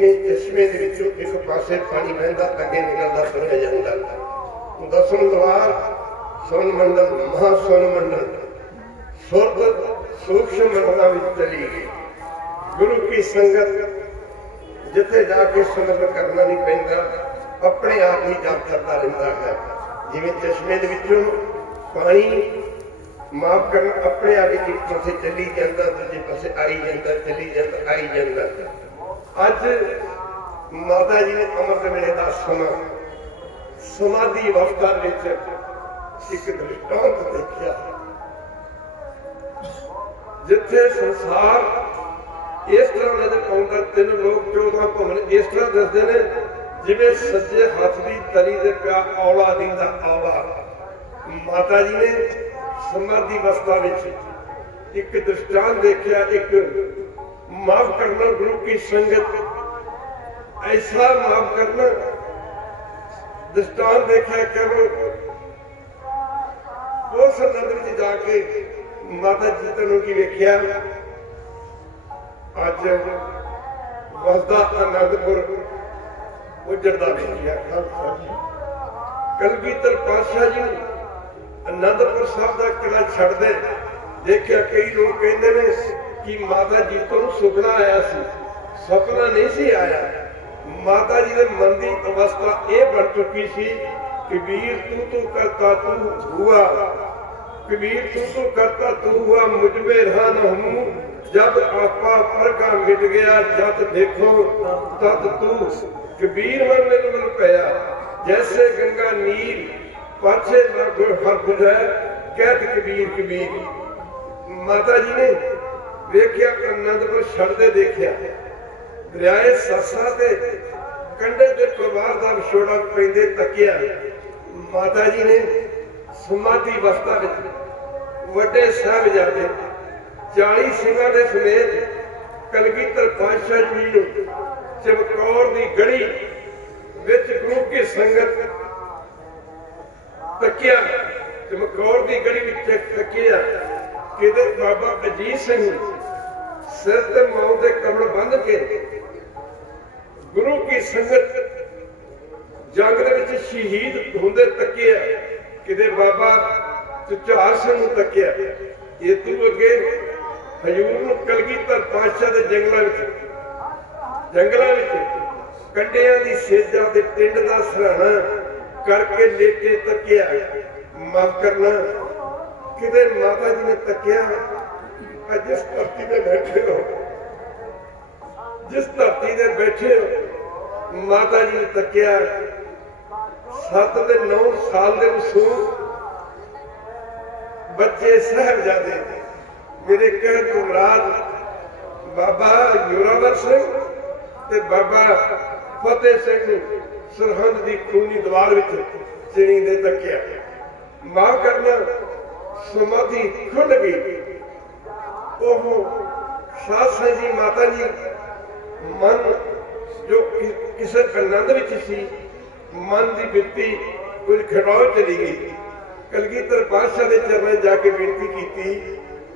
जिवें चश्मे दे विचों एक पासे पानी बहंदा अगे निकलदा तुरया जांदा। दसम द्वार सोन मंडल महासोन मंडल सुरत सूक्ष्म मंडलों में चली गई। गुरु की संगत जिथे जाके सुमरन करना नहीं पैंदा, अपने आप ही जाप करता रहता है। जिवें चश्मे दे विचों पानी माफ करना अपने आप ही एक पासे चली जाता, दूजे पासे आई जाता, चली जाता, आई जाता। अज माता जी ने अमृत वेले का समा समाधि अवस्था विच एक दृष्टांत देखा, जिथे संसार इस तरह नजर आउंदा। 3 लोग 14 भवन इस तरह दसदे ने जिवें सज्जे हाथ की तली दे पिया औला दींदा औला। माता जी ने समाधि अवस्था विच एक दृष्टांत देखा, एक माफ करना गुरु की संगत, ऐसा माफ करना दृष्टांत देखा। करो उस नंद में जाके माता जीतन की वेख्या। अज वसदा आनंदपुर उजड़दा वेख्या। कलगीधर पातशाह जी आनंदपुर साहब का किला छड़ दे देखिया। कई लोग कहते हैं कि माता जीतो नूं सुपना आया सी, सपना नहीं सी आया। माता जी के मन की अवस्था यह बन चुकी सी, कबीर तू करता तू हुआ, कबीर तू करता तू हुआ, मुझ में रहा न हूं। जब आपा पर का मिट गया, जब देखो तब तू। कबीर मन निर्मल पया, जैसे गंगा नीर, पाछे न गुर हर बुझे, कहत कबीर कबीर। माता जी ने वेख्या, आनंदपुर छड़दे देखिया। दरियाए सरसा ते कंढे दे परिवार का विछोड़ा पैंदे तकिया। माता जी ने समाधि अवस्था विच वड्डे साहिबजादे 40 सिंघां दे समेत कलगीधर पातशाह जी नूं चमकौर दी गढ़ी विच गुरु की संगत तकिया। चमकौर दी गढ़ी विच तकिया कि बाबा अजीत सिंह सिर ते मौत दे कमल बंध के गुरु की संगत जंग दे विच शहीद होंदे तकिया। किते बाबा चुचार सिंह तकिया। ये तू अगे हजूर नूं कलगीधर पातशाह दे जंगलां विच कंडियां दी सेजा ते टिंड दा सराहना करके लेटे तकिया। माफ करना किते माता जी ने तकिया। जिस धरती पे बैठे हो, जिस धरती पे बैठे हो, माता जी ने तकिया। 7 ते 9 साल के मासूम बच्चे साहिबजादे मेरे कहण तो मुराद बाबा जोरावर सिंह ते बाबा फतेह सिंह सरहंद की खूनी दीवार विच चिड़ी दे तकिया। माफ करना समाधि खुल गई। साथ जी माता जी मन जो किसी आनंद विच सी, मन की बिरती कुछ खड़ाओ चली गई। कलगीधर पातशाह के चरणों जाके बेनती की,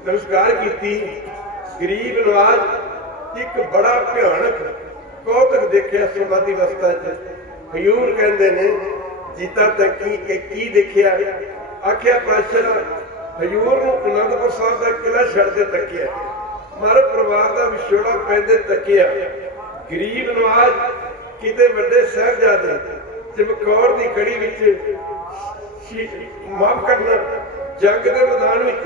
नमस्कार की। गरीब नवाज एक बड़ा भयानक कौतक देखा समाधि अवस्था च। हजूर कहते ने जीता तक की देखिया। आख्या पातशाह हजूर आनंदपुर साहब का किला छड़ते तकिया, मारे परिवार का विछोड़ा पैंदे तकिया। गरीब नवाज किते वड्डे साहिबजादे चमकौर की कड़ी विच माफ करना जंग के मैदान विच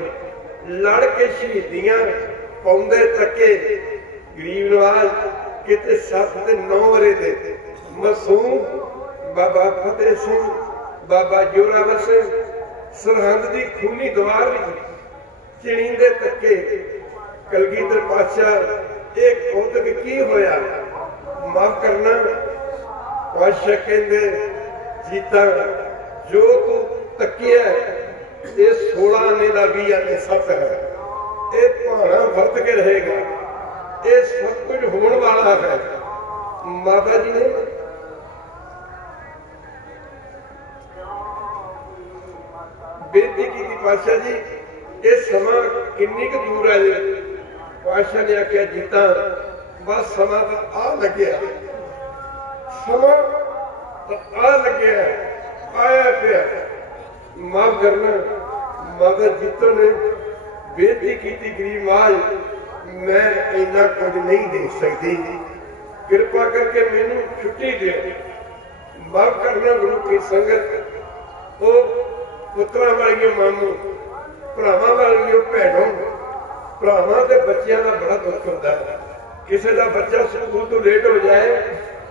लड़ के शहीदियां पाउंदे तके। गरीब नवाज किते 7 ते 9 वरे दे मासूम बाबा फतेह सिंह, बाबा जोरावर सिंह सरहंद की खूनी दीवार चिड़ींदे तके। कलगीधर पातशाह एक कौतक की होया। माफ करना पातशाह कहंदे जीता जो तू तकिया ये 16 आने का 20 आने 7 है। ये भाना वर्त के रहेगा, ये सब कुछ होने वाला है। माता जी ने बेनती की पातशाह जी ये समा किन्नी क दूर है। पातशाह ने आख्या जीता बस समा तो आ लगे, समा तो आ लगे, आया पिया। माफ करना, माता जीतो ने बेनती की गरीब माज, मैं इन्ना कुछ नहीं दे सकती, कृपा करके मैनू छुट्टी दे। माफ करना गुरु की संगत, वो पुत्रा वाली मामू, भरावां वाली भैनों, भरावां ते बच्चों का बड़ा दुख होता है। किसी का बच्चा स्कूल तो लेट हो जाए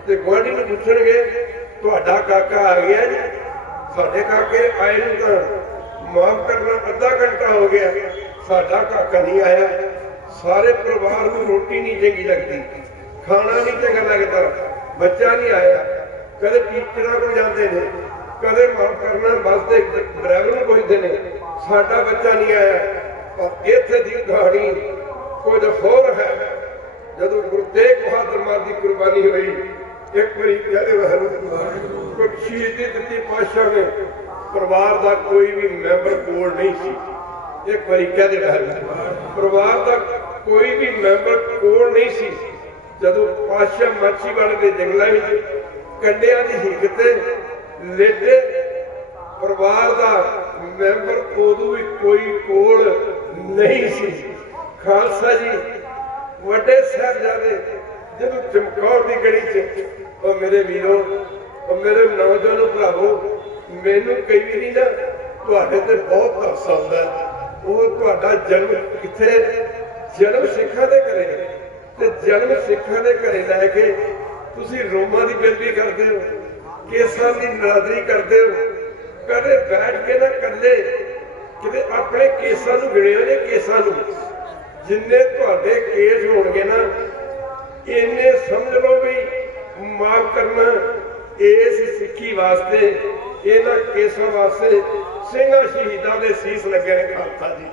तो गुआढ़ी नूं पुछणगे तुहाडा काका आ गया जी, साडे काके आए नूं तां माफ करना अद्धा घंटा हो गया, साडा काका नहीं आया। सारे परिवार को रोटी नहीं चंगी लगती, खाना नहीं चंगा लगता, बच्चा नहीं आया। कदे टीचर को जाते हैं, कदे माफ करना बस के ड्राइवर को पुछते हैं साडा बच्चा नहीं आया। पर इत्थे दी कहानी कुछ होर है। जदों गुरु तेग बहादुर मां की कुर्बानी हुई, एक बारी कहते शहीदी दी पातशाह ने, परिवार का कोई भी मैंबर कोल नहीं सी। एक बारी कहते परिवार का कोई भी मैंबर कोल नहीं सी। जदों पातशाह माछीवाड़े के जंगलों में कंडिया की हिकते लेटे, परिवार का मैंबर उदों भी कोई कोल नहीं सी। खालसा जी वड्डे साहिबजादे जदों चमकौर की गढ़ी च, और मेरे वीरों और मेरे नौजवानों भरावो, मैनू कई बारी ना तुहाडे ते बहुत तरस आउंदा है। वो तुहाडा जन्म किथे, जन्म सिखां दे घरे, ते जन्म सिखां दे घरे लैके तुसीं रोमां दी बेदबी करदे हो, केसां दी नरादरी करदे हो। कदे बैठ के ना कल्ले किते अपने केसां नूं गिणिओ जे, केसां नूं जिन्ने तुहाडे केस होणगे ना, इन्ने समझ लो भी माफ करना इस सिक्खी वास्ते, इन्हां केसां वास्ते ਸਿੰਘਾਂ शहीदां दे सीस लगे ने। खालसा जी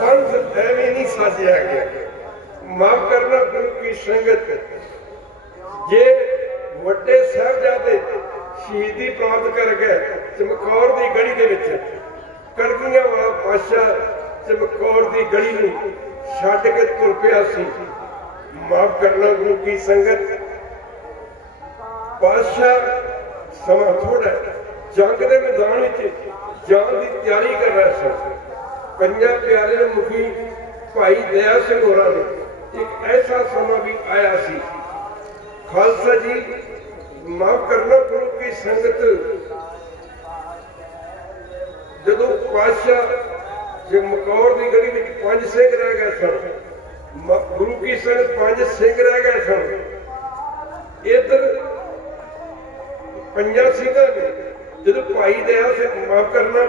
पंथ एवं नहीं साजिया गया। माफ करना गुरु की संगत, जे वड्डे साहिबजादे शहीदी प्राप्त कर गए चमकौर की गढ़ी के विच, कड़गियां वाला पातशाह चमकौर की गढ़ी नूं छड्ड के तुर पिया सी। माफ करना गुरु की संगत, पातशाह समा थोड़ा जंग के मैदान में जान की तैयारी कर रहा था। पंजां प्यारे दे मुखी भाई दया सिंह होरां ने एक ऐसा समा भी आया सी। खालसा जी माफ करना गुरु की संगत, जदों पातशाह चमकौर की गढ़ी में 5 सिंह रह गए सन, गुरु की संगत 5 सिंह रह गए सन। इधर 5 सिंघां ने जदों भाई दया सिंह, माफ करना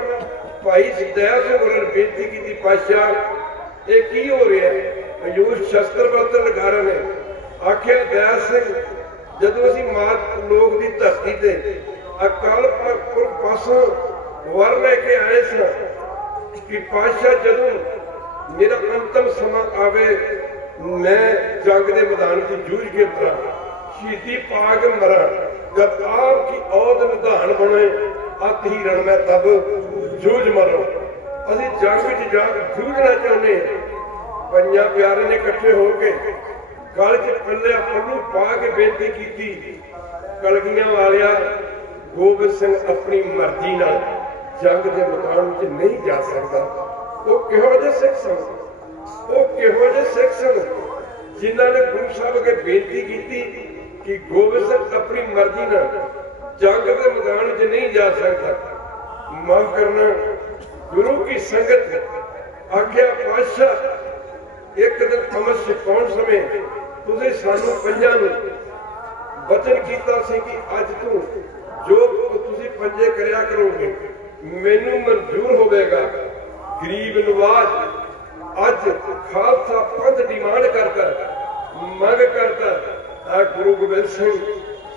भाई दया सिंह होरां ने बेनती की, पातशाह ये की हो रहा है? हजूर शस्त्र बस्त्र लगा रहे हैं। आख्या दया सिंह, जदों असीं मात लोक की धरती ते अकाल पुरख पासों वर लैके आए सन कि पातशाह जदों मेरा अंतिम समा आवे, मैं जंग के मैदान की जूझ के मरा, शहीदी पा के मरा। जब आपकी औद निधान बने, अत ही रण में तब जूझ मरो। असीं जंग में जूझना चाहते हैं। पंजां प्यारे ने इकट्ठे होकर गल च पल्ले पल्लू पा के बेनती की, कलगियां वालिया गोबिंद सिंह अपनी मर्जी नाल जंग के मैदान में नहीं जा सकता। वो किहो जे सिख सन, वो किहो जे सिख सन जिन्हों ने गुरु साहब अगे बेनती की कि गोबिंद सिंह अपनी मर्जी नाल जंग के मैदान में नहीं जा सकता। माफ करना गुरु की संगत, आख्या पातशाह एक दिन अमर छकाउण समय तुसीं सानू पंजां नूं वचन कीता सी कि अज तू जो तुसीं पंजे करिया करोगे मैनू मंजूर होवेगा। गरीब नवाज अज खालसा पंथ डिमांड करता, मंग करता, गुरु गोबिंद सिंह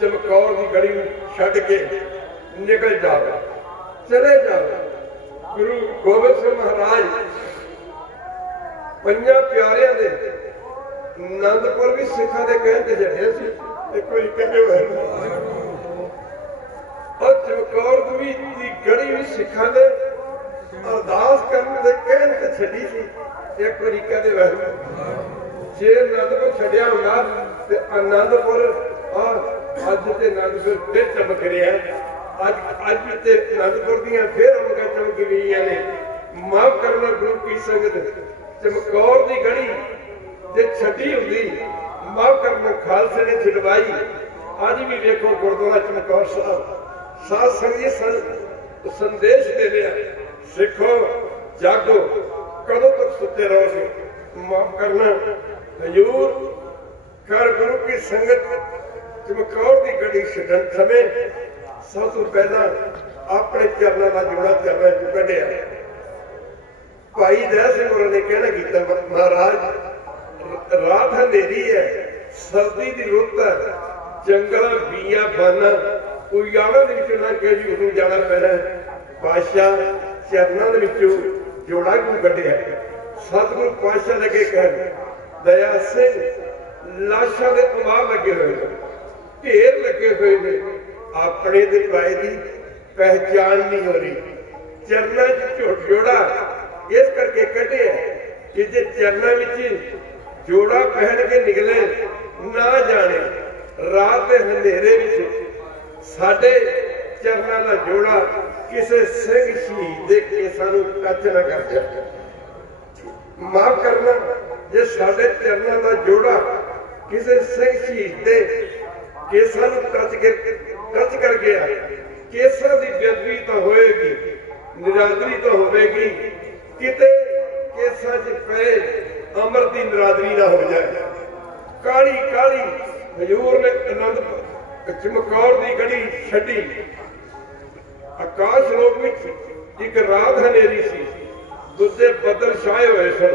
चमकौर की गढ़ी छड्ड के निकल जाओ, चले जाओ। गुरु गोबिंद सिंह महाराज पंजां प्यारियां दे आनंदपुर भी सिखा के कहते जड़े सी, कोई कहे और चमकौर की गढ़ी भी सिखा दे अरदास करने के कहने छड़ी सी एक बारी कहते वह जे आनंदपुर छड़िया होगा तो आनंदपुर अज ते आनंदपुर फिर चमक रहा अज ते आनंदपुर दियां फिर रौनकां चमक रही ने। माफ करना गुरु की संगत चमकौर की गढ़ी जे छड्डी हुंदी माफ करना खालसे ने छडवाई। अज भी देखो गुरुद्वारा चमकौर साहब साध संगत संदेश दे रहा सिखो जागो कदों तक सुते रहोगे। माफ करना हजूर कर गुरु की संगत चमकौर की गढ़ी छड्डण समय सब तो पहला अपने चरणों का जोड़ा चरणों चो कढ़िया। भाई दया सिंह होरां ने कहना किया महाराज रात अंधेरी है सर्दी की रुत है जंगल बीया बाना उजाड़ा ना कह जी उन्होंने जाना पैना पातशाह चरणों के जोड़ा क्यों कढ़िया। सतगुरु पातशाह लगे कह दया सिंह लाशा के अमार लगे हुए ढेर लगे हुए ने अपने दे पाए की पहचान नहीं हो रही। चरणों च जोड़ा इस करके कढ़िया कि जे चरणों में जोड़ा पहन के निकले ना जाने रात के अंधेरे साडे चरणों का जोड़ा किसी सिंह शहीद के सानू टच ना कर जाए। माफ करना जे साडे चरणों का जोड़ा किसी सिंह शहीद के सानू टच कर गया केसा की बेदबी तो होएगी निरादरी तो होगी किते केसा च पे अमर की निरादरी ना हो जाए। काली काली हजूर ने आनंद चमकौर की गढ़ी छड्डी। आकाश लोक विच एक रात हनेरी सी दूजे बदल छाए हुए सन।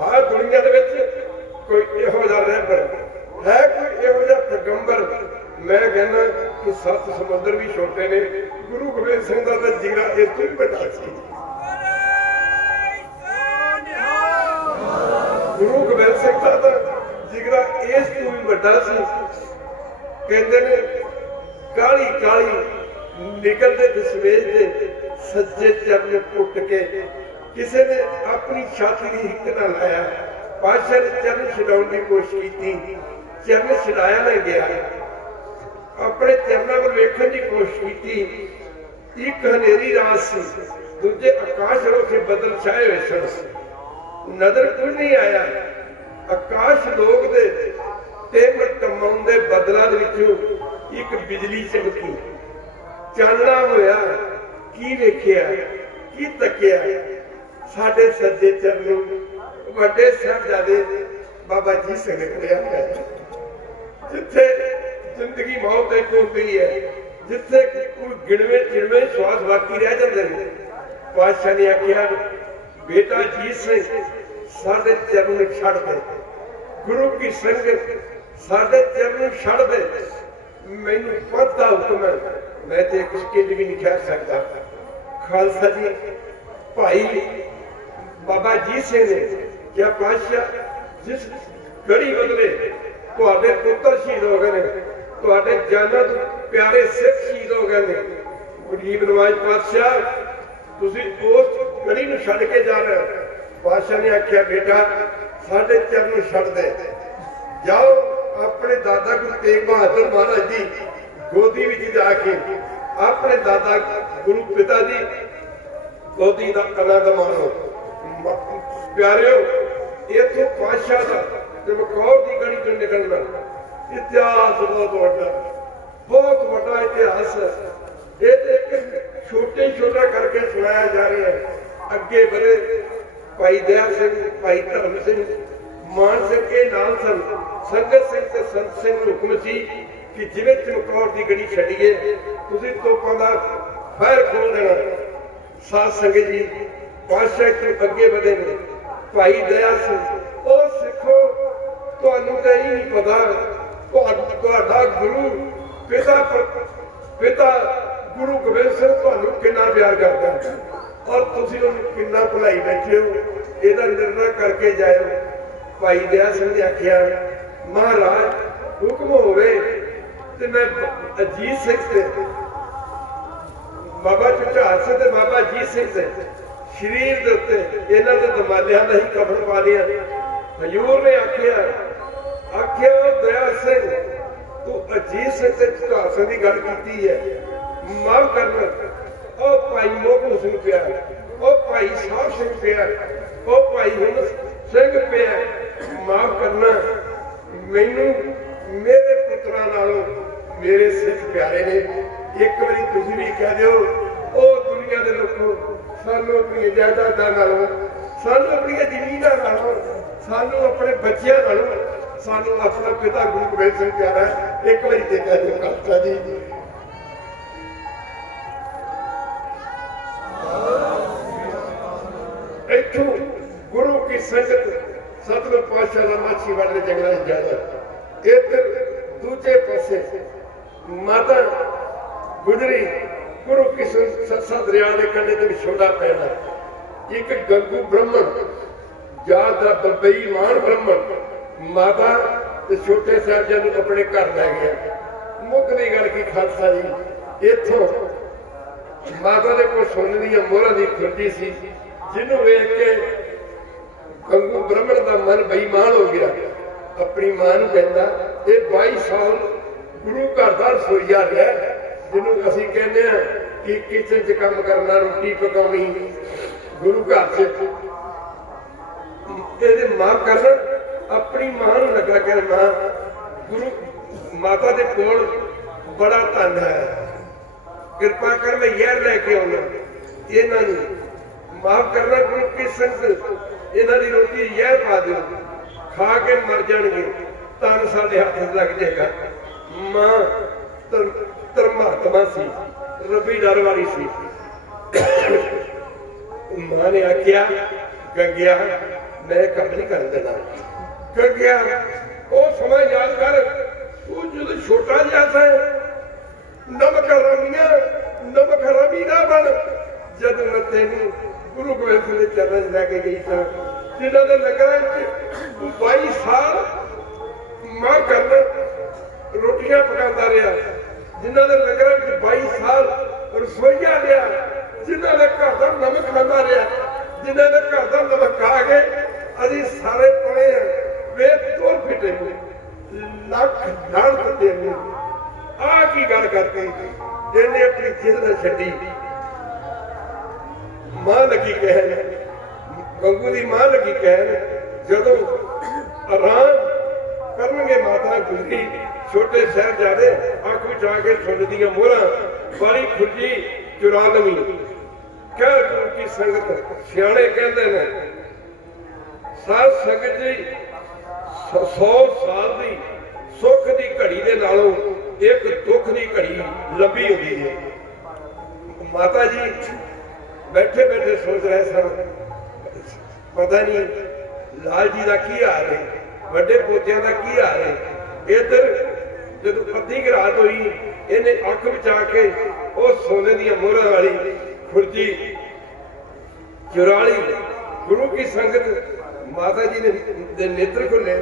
हर दुनिया दे विच कोई इहो जिहा रहबर है कोई इहो जिहा पैगंबर मैं कहना कि सत समुद्र भी छोटे ने गुरु गोबिंद सिंह का तो जिगरा इस तो भी बड़ा सी। गुरु गोबिंद सिंह का तो जिगरा इस तो भी बड़ा सी। कहते ने काली काली निकलते दसमेज दे सज्जे चरण पुट के किसी ने अपनी छाती की हिक ना लाया। पातशाह ने चरण छुड़ाने की कोशिश की चरण छुड़ाया ना गया। अपने चरणों को वेखण की कोशिश की एक हनेरी रात सी दूजे आकाश रोके बदल छाए हुए सन। नजर कुछ नहीं आया आकाश लोग दे तिम टमाउंदे बदलों एक बिजली चमकी चानना होया की वेखिया की तकिया साडे सज्जे चरणों वड्डे साहिबजादे बाबा जी सिंह ने खड़िया है जिथे जिंदगी मौत एक होती है जिथे कोई गिणवे चिड़वे श्वास बाकी रह जाते हैं। पातशाह ने आख्या बेटा जी सिंह साडे चरण छड़ दे गुरु की संगत साडे चरण छड़ दे मैनू पंथ दा हुक्म है मैं तो एक सेकंड भी नहीं कह सकता। खालसा जी भाई बाबा जी सिंह ने क्या पातशाह जिस घड़ी बदले तुहाडे पुत्र शहीद हो गए तुहाडे जाना तो प्यारे सिख शहीद हो गए गरीब नवाज पातशाह तुसी उस घड़ी नूं छड्ड के जा रहे हो। पातशाह ने आख्या बेटा साडे चरण छड्ड दे जाओ अपने दादा गुरु तेग बहादुर महाराज जी गोदी विच जाके अपने दादा गुरु पिता जी गोदी का आनंद मानो। प्यारिओ इत्थों पातशाह का चमकौर की गढ़ी चों निकलना इतिहास बहुत बड़ा इतिहास है। एक छोटे छोटा करके सुनाया जा रहा है। अगे बड़े भाई दया सिंह भाई धर्म सिंह मान सिंह के नाम सन संगत सिंह ते संत सिंह हुक्म सी कि जिवें चमकौर की गढ़ी छड्डीए तुसीं तोपां दा फायर खोल देना। साध संगत जी पातशाह तो अगे बढ़े ने भाई दया सिंह ओ सिखो तुहानू तो यही नहीं पता तुहाडा गुरु पिता गुरु गोबिंद सिंह तुहानू कितना प्यार करता है और तुसीं उहनूं कितना भुलाई बैठे हो इहदा निर्णय करके जाओ। भाई दया सिंह ने आख्या महाराज हुक्म होवे ते मैं अजीत सिंह से बाबा चुचार से बाबा अजीत सिंह से शरीर के उत्ते इन्हां दे दमालियां दा ही कफन पा लिया। हजूर ने आख्या दया सिंह तू अजीत सिंह ते ढाल सिंह की गल की है, माफ करना। ओ भाई मोहकम सिंह पिया, ओ भाई साहब सिंह पिया, ओ भाई हुन सिंह पिया, माफ करना। मैनू मेरे पुत्रा नालों मेरे सिख प्यारे ने। एक बारी तुसीं भी कह दिओ ओ दुनिया के लोगों, सानू अपनी जायदादां नालों, सानू अपनी जमीनां नालों, सानू अपने बच्चों नालों, सानू अपना पिता गुरु गोबिंद सिंह प्यारा है। एक बारी ते कह दिओ खालसा जी। इत्थों गुरु की संगत सतवें पातशाह का माछी वाले जंगलों में जाना। इधर दूजे पासे माता गुजरी गुरु की सरसा दरिया के कंढे ते विछोड़ा पैना। एक गंगू ब्राह्मण जात दा बेईमान ब्राह्मण माता ते छोटे साहिबजादे नूं अपने घर लै गया। मुकदी गल की खालसा जी, इत्थों माता दे कोल सोने दी मोहरां दी खुरजी सी, जिन्हों वेख के गंगू ब्राह्मण का मन बेईमान हो गया। अपनी मां नूं कहंदा ये 22 साल गुरु घर का रसोईया रहा, जिन्हों असीं कहने कि किचन च काम करना, रोटी पकानी गुरु घर च, ये माफ करना। अपनी मां नूं लगा कि मां गुरु माता के कोल बड़ा धन है, कृपा कर मैं यह लैके आउणा। इन्हां नूं माफ करना, गुरु की संगत इन्हां दी रोटी यह पा दो, खा के मर जाएंगे, तन साडे हाथ लग जाएगा। मां धर्मात्मा सी, रबी डर वाली सी। मां ने आख्या गंगिया मैं कम नहीं कर देना। गंगिया वो समय याद कर, तू जो छोटा जिहा सा नमक हरामी ना बन। जब मैं तेन गुरु गोबिंद सिंह के चरण लैके गई था, जिन्हों ने लंगर 22 साल मां करना रोटियां पकाता रहा, जिन्हों ने लंगर 22 साल रसोईया लिया, जिन्हों ने घर का नमक खाता रहा, जिन्हों ने घर का नमक खा के अभी सारे पड़े हैं वे तुर फिटे लख लानत तेनू। आ की गल करती इन्हें अपनी जिद न छड्डी। मां लगी कहन, गंगू की मां लगी कहन, जदों आराम करनगे माता गुजरी छोटे साहिबजादे अख विच आके सुन दी मोहरां बड़ी खुरजी चुरा लवी। कह गुरु की संगत सियाणे कहते हैं साध संगत जी 100 साल की सुख की घड़ी के नालों एक दुख की घड़ी लंबी होती है। माता जी बैठे बैठे सोच रहे सन, पता नहीं लाल जी का की हाल है, बड़े पोतिया का की हाल है। इधर जो अद्धी रात हुई, इन्हें अख बचा के वो सोने दी मोहरां वाली खुरजी चुरा ली। गुरु की संगत माता जी ने नेत्र खुले,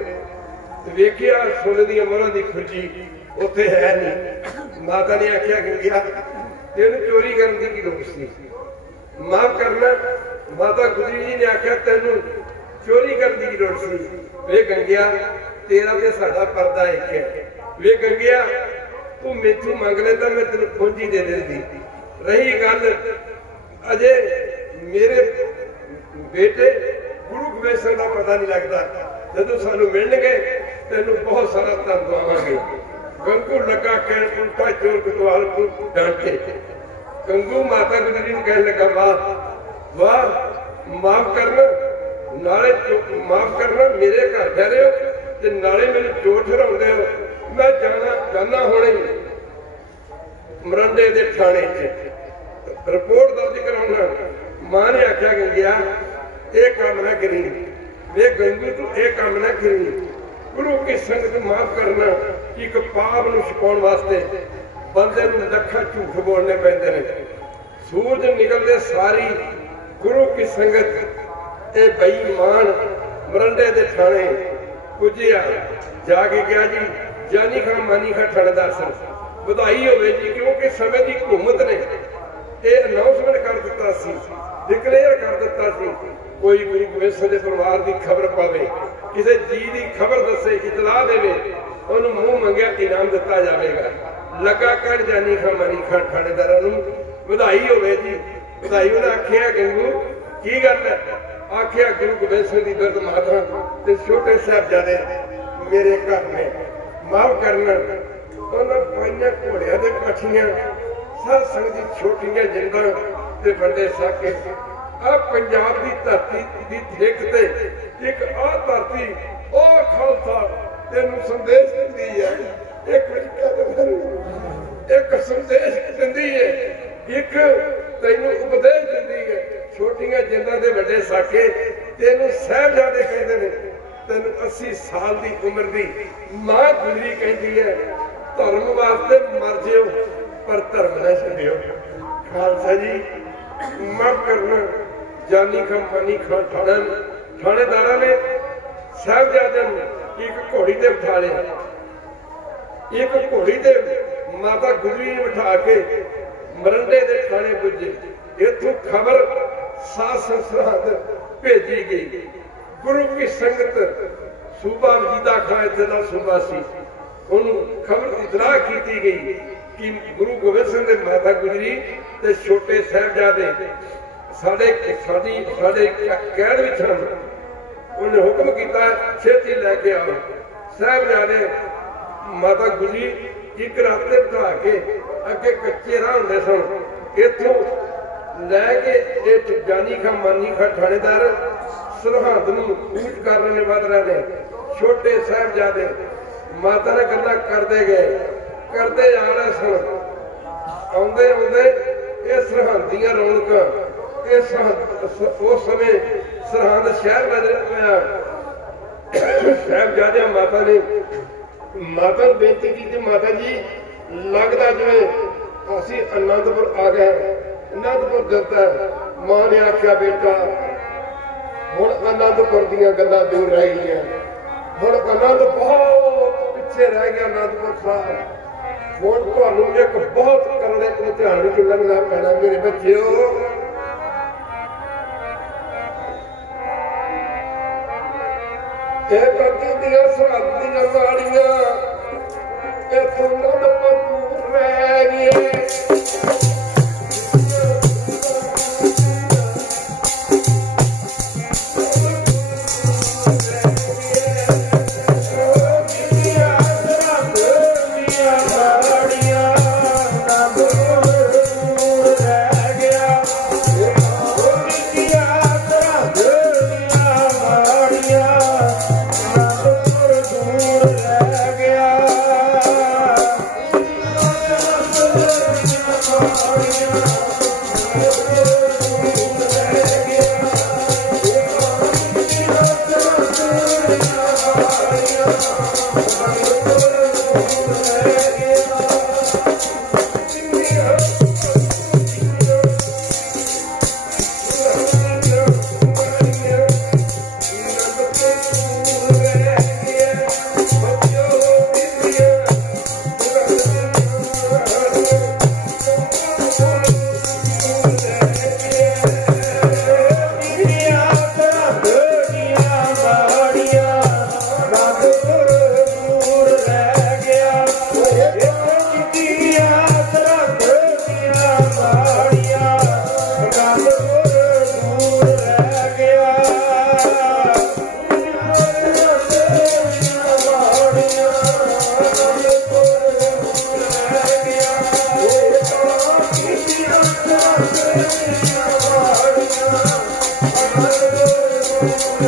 वेखिया सोने दी मोहरां दी खुरजी उत्थे है नहीं। माता ने आख्या गंगिया तेन चोरी करने की लोड़ सी, माफ करना। माता गुजरी जी ने आख्या तेनू चोरी करने की लोड़ सी। वे गंगिया तेरा ते साडा पर्दा एक है। वे गंगिया तू मेथू मंग लेता मैं तेन खोजी दे देती। रही गल अजे मेरे बेटे गुरु गोबिंद सिंह का पता नहीं लगता, जो सानू मिलणगे तेनू बहुत सारा धन दवावांगे। गंगू लगा कह उल्टा चोर कुतवाल को डांटे। गंगू माता गुजरी ने कहने लगा वाह वाह माफ करना, नाले माफ करना मेरे घर कह रहे हो ते नाले मैनू चोर ठहराउंदे हो। मैं जाना हुणे मरंडे दे थाने च रिपोर्ट दर्ज कराउणा। मां ने आख्या गंगिया ये काम ना करी, वे गंगू तू ये काम ना करी। गुरु की संगत माफ करना एक पाप नूं छुपाउण वास्ते बंदे नूं लखां झूठ बोलने पैंदे ने। सूरज निकलदे सारी गुरु की संगत ये बेईमान मरंडे दे थाने पुजिया, जाके गया जी जानी खां मानी खां थानेदार सन, बधाई होवे जी क्योंकि समय की हुकूमत ने यह अनाउंसमेंट कर दिता सी डिकलेयर कर दिता सी कोई गुरु गोबिंद सिंह दे परिवार की खबर पावे किसी जी की खबर दसे इतला देवे उन्होंने मुंह मंगया इनाम दिता जाएगा। लगा कर जानी खां मनी खां थानेदार बधाई होवे जी बधाई। उन्हें आखिया गंगू की गल है आखिया गुरु गोबिंद सिंह की बिरद माता ते छोटे साहबजादे मेरे घर में माफ करना उन्होंने पाइया घोड़िया दे पछियां साध संगत दी छोटियां जिंदा ते बड़े साके आ पंजाब की धरती की ठेक ते एक आ धरती ओ खालसा तेनू संदेश दिंदी है एक संदेश दिंदी है एक तेनू उपदेश दिंदी है। छोटियां जिंदा दे बड़े साके तेनू साहबजादे कहते हैं तेनू 80 साल की उम्र की मां गुजरी कहती है धर्म वास्ते मर जियो पर धर्म न छड्डियो। खालसा जी माफ करना जानी खां मनी खां थानेदारा ने साहबजादे एक घोड़ी ते बिठा लिया। एक घोड़ी ते माता गुजरी बिठा के मरंडे दे थाने पुजे। इथों खबर शासन सरहद भेजी गई। गुरु की संगत सूबा वजीदा खां इत्थे दा सूबा सी उन्होंने खबर इतला की गई कि गुरु गोबिंद सिंह दे माता गुजरी ते छोटे साहबजादे साडे कैद विच हन। उन्हें हुक्म किया छेती लैके आओ। साहबजादे माता गुजरी एक रास्ते बिठा के अगे कच्चे राह होंदे सन इथों लैके जानी खां मानी खां थानेदार सरहद नूं कूच करने वाले ने छोटे साहबजादे माता ने गल्लां करते गए करते आ रहे सन। आउंदे आउंदे ये सरहदियां रौनकां उस समय सरहद शहर में साहबजादे माता ने माता को बेनती की माता जी लगता जिवें असीं आनंदपुर आ गए। आनंदपुर जाता मां ने आख्या बेटा हुण आनंदपुर दीयां गल्लां दूर रह गईयां हुण आनंद बहुत पिछे रह गया। आनंदपुर साहब हुण तुहानूं एक बहुत करड़े इम्तिहान विच लंघना पैना मेरे बच्चिओ। सरहद दीयां माड़ियां इथों आनंदपुर दूर रह गए।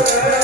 Yeah.